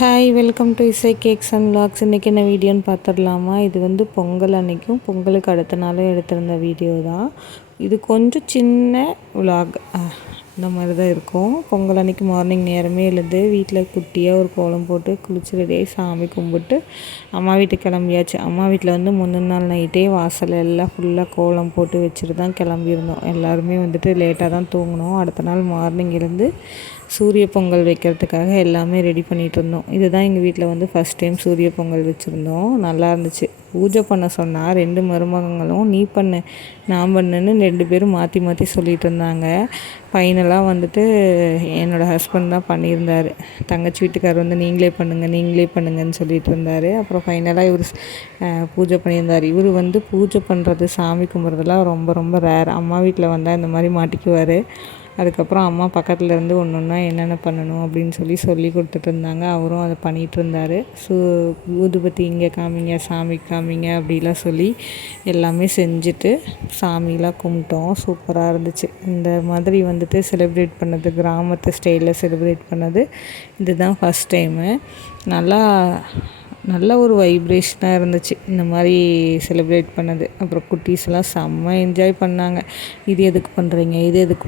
Hi, welcome to இசை cakes and vlogs. இன்றைக்கி என்ன வீடியோன்னு பார்த்துடலாமா? இது வந்து பொங்கல் அன்றைக்கும் பொங்கலுக்கு அடுத்த நாளும் எடுத்திருந்த வீடியோ தான். இது கொஞ்சம் சின்ன விலாக் இந்த மாதிரி தான் இருக்கும். பொங்கல் அன்றைக்கி மார்னிங் நேரமே எழுந்து வீட்டில் குட்டியாக ஒரு கோலம் போட்டு குளிச்சு ரெடியாகி சாமி கும்பிட்டு அம்மா வீட்டுக்கு கிளம்பியாச்சு. அம்மா வீட்டில் வந்து முந்தின நாள் நைட்டே வாசல் எல்லாம் ஃபுல்லாக கோலம் போட்டு வச்சுட்டு தான் கிளம்பியிருந்தோம். எல்லாருமே வந்துட்டு லேட்டாக தான் தூங்கினோம். அடுத்த நாள் மார்னிங் எழுந்து சூரிய பொங்கல் வைக்கிறதுக்காக எல்லாமே ரெடி பண்ணிகிட்டு இருந்தோம். இதுதான் எங்கள் வீட்டில் வந்து ஃபஸ்ட் டைம் சூரிய பொங்கல் வச்சுருந்தோம். நல்லா இருந்துச்சு. பூஜை பண்ண சொன்னால் 2 மருமகங்களும் நீ பண்ணு நான் பண்ணுன்னு 2 பேரும் மாற்றி மாற்றி சொல்லிகிட்டு இருந்தாங்க. ஃபைனலாக வந்துட்டு என்னோடய ஹஸ்பண்ட் தான் பண்ணியிருந்தார். தங்கச்சி வீட்டுக்கார் வந்து நீங்களே பண்ணுங்கன்னு சொல்லிகிட்டு இருந்தார். அப்புறம் ஃபைனலாக இவர் பூஜை பண்ணியிருந்தார். இவர் வந்து பூஜை பண்ணுறது சாமி கும்பிட்றதுலாம் ரொம்ப ரொம்ப ரேர். அம்மா வீட்டில் வந்தால் இந்த மாதிரி மாட்டிக்குவார். அதுக்கப்புறம் அம்மா பக்கத்தில் இருந்து ஒன்று ஒன்றா என்னென்ன பண்ணணும் அப்படின்னு சொல்லி கொடுத்துட்டு இருந்தாங்க. அவரும் அதை பண்ணிகிட்டு இருந்தார். ஊதுபத்தி இங்கே காமிங்க, சாமி காமிங்க அப்படிலாம் சொல்லி எல்லாமே செஞ்சுட்டு சாமிலாம் கும்பிட்டோம். சூப்பராக இருந்துச்சு. இந்த மாதிரி வந்துட்டு செலிப்ரேட் பண்ணது, கிராமத்து ஸ்டைலில் செலிப்ரேட் பண்ணது இதுதான் ஃபஸ்ட் டைமு. நல்ல ஒரு வைப்ரேஷனாக இருந்துச்சு இந்த மாதிரி செலிப்ரேட் பண்ணது. அப்புறம் குட்டீஸ்லாம் செம்ம என்ஜாய் பண்ணாங்க. இது எதுக்கு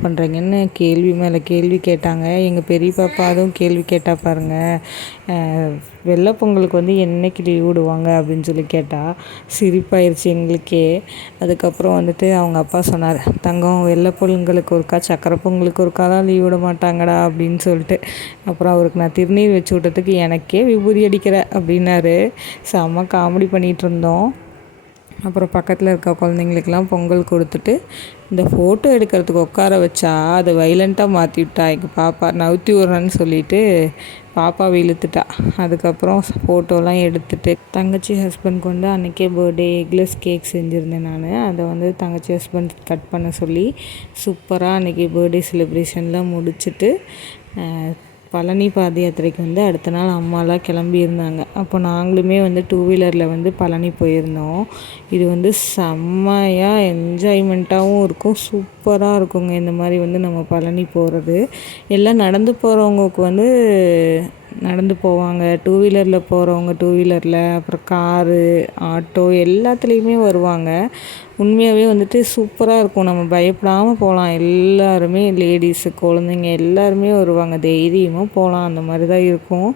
பண்ணுறீங்கன்னு கேள்வி மேலே கேள்வி கேட்டாங்க. எங்கள் பெரிய பாப்பா அதுவும் கேள்வி கேட்டா பாருங்கள், வெள்ளை பொங்கலுக்கு வந்து என்னைக்கு லீவ் விடுவாங்க அப்படின்னு சொல்லி கேட்டால் சிரிப்பாயிருச்சு எங்களுக்கே. அதுக்கப்புறம் வந்துட்டு அவங்க அப்பா சொன்னார், தங்கம் வெள்ளை பொங்கலுக்கு ஒருக்கா சக்கரை பொங்கலுக்கு ஒருக்காலாம் லீவ் விட மாட்டாங்கடா அப்படின்னு சொல்லிட்டு. அப்புறம் அவருக்கு நான் திருநீர் வச்சு விட்டதுக்கு எனக்கே விபூதி அடிக்கிற அப்படின்னாரு. செம்ம காமெடி பண்ணிகிட்டு இருந்தோம். அப்புறம் பக்கத்தில் இருக்க குழந்தைங்களுக்கெல்லாம் பொங்கல் கொடுத்துட்டு இந்த ஃபோட்டோ எடுக்கிறதுக்கு உட்கார வச்சா அதை வைலண்ட்டாக மாற்றி விட்டா எங்கள் பாப்பா. நவுத்தி விட்றேன்னு சொல்லிவிட்டு பாப்பாவை இழுத்துட்டா. அதுக்கப்புறம் ஃபோட்டோலாம் எடுத்துகிட்டு தங்கச்சி ஹஸ்பண்ட் கொண்டு அன்றைக்கே பர்த்டே எக்லெஸ் கேக் செஞ்சுருந்தேன் நான். அதை வந்து தங்கச்சி ஹஸ்பண்ட் கட் பண்ண சொல்லி சூப்பராக அன்றைக்கி பர்த்டே செலிப்ரேஷன்லாம் முடிச்சுட்டு பழனி பாத யாத்திரைக்கு வந்து அடுத்த நாள் அம்மாலாம் கிளம்பியிருந்தாங்க. அப்போ நாங்களுமே வந்து 2 வீலரில் வந்து பழனி போயிருந்தோம். இது வந்து செம்மையாக என்ஜாய்மெண்ட்டாகவும் இருக்கும், சூப்பராக இருக்குங்க. இந்த மாதிரி வந்து நம்ம பழனி போகிறது எல்லாம் நடந்து போகிறவங்களுக்கு வந்து நடந்து போவாங்க, 2 வீலரில் போகிறவங்க 2 வீலரில், அப்புறம் காரு ஆட்டோ எல்லாத்துலேயுமே வருவாங்க. உண்மையாகவே வந்துட்டு சூப்பராக இருக்கும். நம்ம பயப்படாமல் போகலாம். எல்லாருமே லேடிஸு குழந்தைங்க எல்லாருமே வருவாங்க. தைரியமாக போகலாம். அந்த மாதிரி தான் இருக்கும்.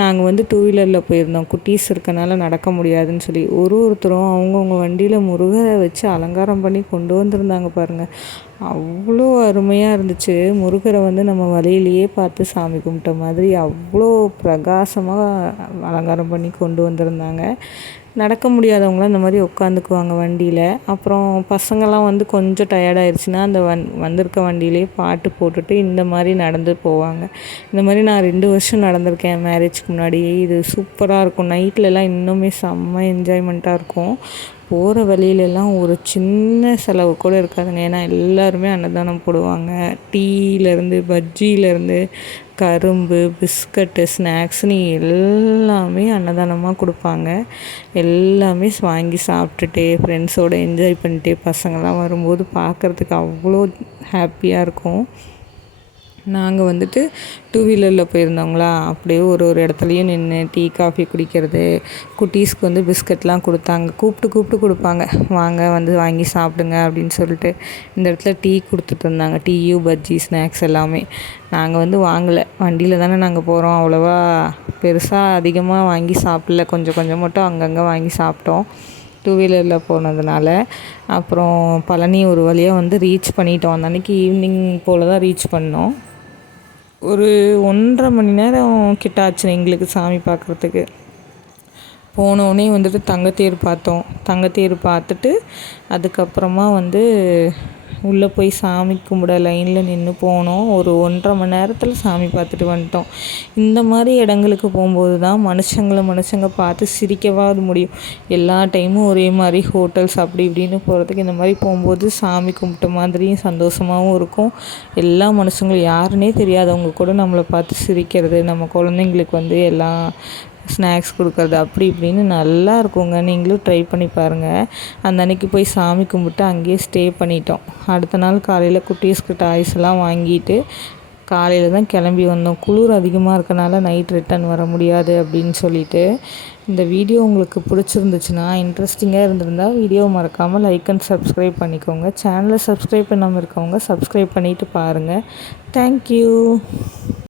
நாங்கள் வந்து 2 வீலரில் போயிருந்தோம். குட்டீஸ் இருக்கனால நடக்க முடியாதுன்னு சொல்லி ஒருத்தரும் அவங்கவுங்க வண்டியில் முருகரை வச்சு அலங்காரம் பண்ணி கொண்டு வந்திருந்தாங்க பாருங்கள். அவ்வளோ அருமையாக இருந்துச்சு. முருகரை வந்து நம்ம வழியிலேயே பார்த்து சாமி கும்பிட்ட மாதிரி அவ்வளோ பிரகாசமாக அலங்காரம் பண்ணி கொண்டு வந்திருந்தாங்க. நடக்க முடியாதவங்களாம் இந்த மாதிரி உட்காந்துக்குவாங்க வண்டியில். அப்புறம் பசங்கள்லாம் வந்து கொஞ்சம் டயர்டாயிருச்சுன்னா அந்த வந்திருக்க வண்டியிலே பாட்டு போட்டுட்டு இந்த மாதிரி நடந்து போவாங்க. இந்த மாதிரி நான் 2 வருஷம் நடந்திருக்கேன் மேரேஜ்க்கு முன்னாடி. இது சூப்பராக இருக்கும். நைட்லலாம் இன்னுமே செம்ம என்ஜாய்மெண்ட்டாக இருக்கும். போகிற வழியிலெல்லாம் ஒரு சின்ன செலவு கூட இருக்காதுங்க. ஏன்னா எல்லாருமே அன்னதானம் போடுவாங்க. டீயிலேருந்து பஜ்ஜியிலேருந்து கரும்பு, பிஸ்கட்டு, ஸ்நாக்ஸ்னு எல்லாமே அன்னதானமாக கொடுப்பாங்க. எல்லாமே வாங்கி சாப்பிட்டுட்டு ஃப்ரெண்ட்ஸோடு என்ஜாய் பண்ணிட்டு பசங்கள்லாம் வரும்போது பார்க்குறதுக்கு அவ்வளோ ஹாப்பியாக இருக்கும். நாங்கள் வந்துட்டு 2 வீலரில் போயிருந்தோங்களா, அப்படியே ஒரு இடத்துலையும் நின்று டீ காஃபி குடிக்கிறது. குட்டீஸ்க்கு வந்து பிஸ்கட்லாம் கொடுத்தாங்க. கூப்பிட்டு கொடுப்பாங்க, வாங்க வந்து வாங்கி சாப்பிடுங்க அப்படின்னு சொல்லிட்டு. இந்த இடத்துல டீ கொடுத்துட்டு இருந்தாங்க. டீயும் பஜ்ஜி ஸ்நாக்ஸ் எல்லாமே. நாங்கள் வந்து வாங்கலை. வண்டியில் தானே நாங்கள் போகிறோம். அவ்வளோவா பெருசாக அதிகமாக வாங்கி சாப்பிடல. கொஞ்சம் மட்டும் அங்கங்கே வாங்கி சாப்பிட்டோம் 2 வீலரில் போனதுனால. அப்புறம் பழனி ஒரு வழியாக வந்து ரீச் பண்ணிட்டோம். அந்த அன்றைக்கி ஈவினிங் போல் தான் ரீச் பண்ணோம். ஒரு 1.5 மணி நேரம் கிட்ட ஆச்சு எங்களுக்கு சாமி பார்க்குறதுக்கு. போனோடனே வந்துட்டு தங்கத்தேர் பார்த்தோம். தங்கத்தேர் பார்த்துட்டு அதுக்கப்புறமா வந்து உள்ளே போய் சாமி கும்பிட லைனில் நின்று போனோம். ஒரு 1.5 மணி நேரத்தில் சாமி பார்த்துட்டு வந்துட்டோம். இந்த மாதிரி இடங்களுக்கு போகும்போது தான் மனுஷங்க பார்த்து சிரிக்கவாது முடியும். எல்லா டைமும் ஒரே மாதிரி ஹோட்டல்ஸ் அப்படி இப்படின்னு போகிறதுக்கு இந்த மாதிரி போகும்போது சாமி கும்பிட்ட மாதிரியும் சந்தோஷமாகவும் இருக்கும். எல்லா மனுஷங்களும் யாருன்னே தெரியாதவங்க கூட நம்மளை பார்த்து சிரிக்கிறது, நம்ம குழந்தைங்களுக்கு வந்து எல்லாம் ஸ்நாக்ஸ் கொடுக்குறது அப்படி இப்படின்னு நல்லா இருக்குங்க. நீங்களும் ட்ரை பண்ணி பாருங்கள். அந்த அன்றைக்கி போய் சாமி கும்பிட்டு அங்கேயே ஸ்டே பண்ணிட்டோம். அடுத்த நாள் காலையில் குட்டீஸ்க்கு டாய்ஸ்லாம் வாங்கிட்டு காலையில் தான் கிளம்பி வந்தோம். குளிர் அதிகமாக இருக்கனால நைட் ரிட்டன் வர முடியாது அப்படின்னு சொல்லிட்டு. இந்த வீடியோ உங்களுக்கு பிடிச்சிருந்துச்சுன்னா, இன்ட்ரெஸ்டிங்காக இருந்திருந்தால் வீடியோவை மறக்காமல் லைக் அண்ட் சப்ஸ்கிரைப் பண்ணிக்கோங்க. சேனலை சப்ஸ்கிரைப் பண்ணாமல் இருக்கவங்க சப்ஸ்கிரைப் பண்ணிவிட்டு பாருங்கள். தேங்க்யூ.